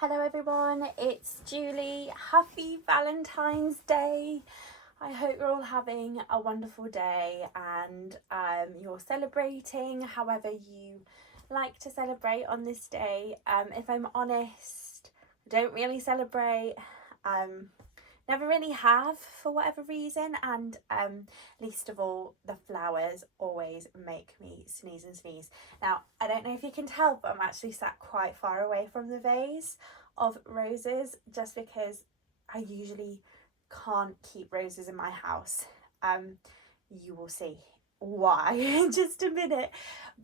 Hello everyone, it's Julie. Happy Valentine's Day. I hope you're all having a wonderful day and you're celebrating however you like to celebrate on this day. If I'm honest, I don't really celebrate. Never really have for whatever reason, and least of all the flowers always make me sneeze and sneeze. Now I don't know if you can tell, but I'm actually sat quite far away from the vase of roses just because I usually can't keep roses in my house. You will see why in just a minute,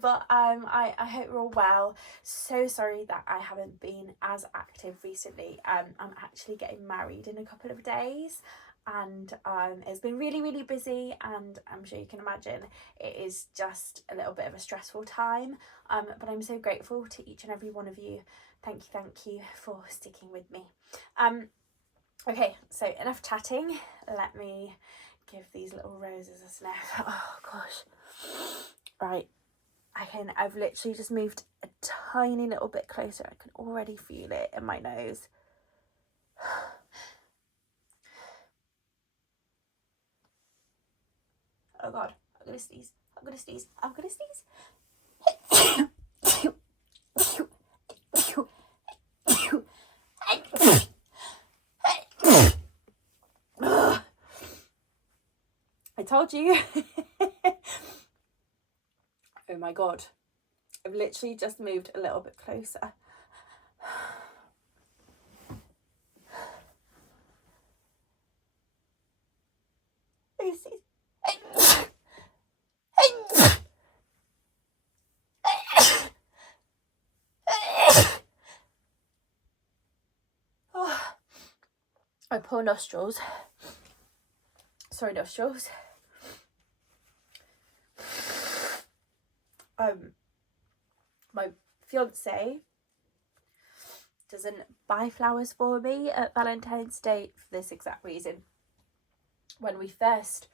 but I hope you're all well. So sorry that I haven't been as active recently. I'm actually getting married in a couple of days, and it's been really busy, and I'm sure you can imagine it is just a little bit of a stressful time, but I'm so grateful to each and every one of you. Thank you for sticking with me. Okay, so enough chatting. Let me give these little roses a sniff. Oh gosh. Right, I've literally just moved a tiny little bit closer. I can already feel it in my nose. Oh god, I'm gonna sneeze. I told you. Oh my god, I've literally just moved a little bit closer. My poor nostrils. Sorry, nostrils. My fiance doesn't buy flowers for me at Valentine's Day for this exact reason. When we first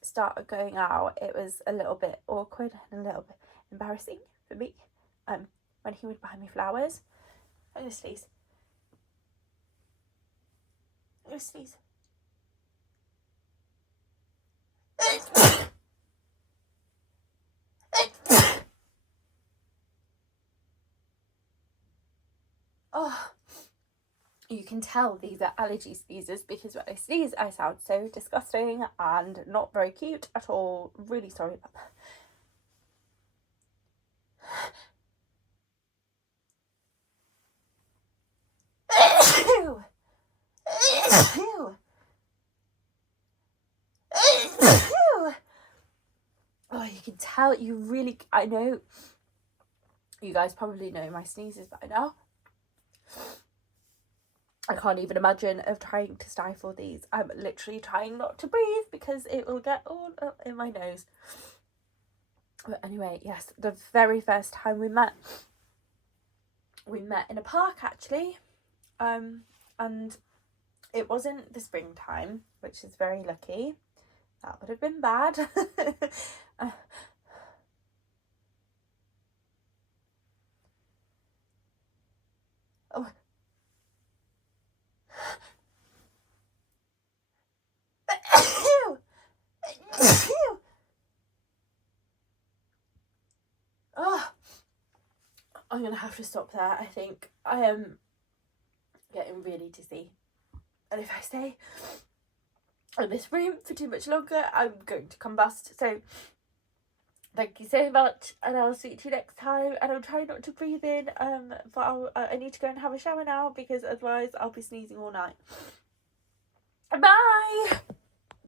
started going out, it was a little bit awkward and a little bit embarrassing for me when he would buy me flowers. I'm gonna sneeze. Oh, you can tell these are allergy sneezes because when I sneeze I sound so disgusting and not very cute at all. Really sorry about that. Ew. Ew. Ew. Oh, you can tell, I know you guys probably know my sneezes by now. I can't even imagine of trying to stifle these. I'm literally trying not to breathe because it will get all up in my nose. But anyway, yes, the very first time we met in a park actually, and it wasn't the springtime, which is very lucky. That would have been bad. Oh. Oh, I'm gonna have to stop there. I think I am getting really dizzy, and if I stay in this room for too much longer, I'm going to combust. So thank you so much, and I'll see you next time. And I'm trying not to breathe in, but I need to go and have a shower now because otherwise I'll be sneezing all night. Bye.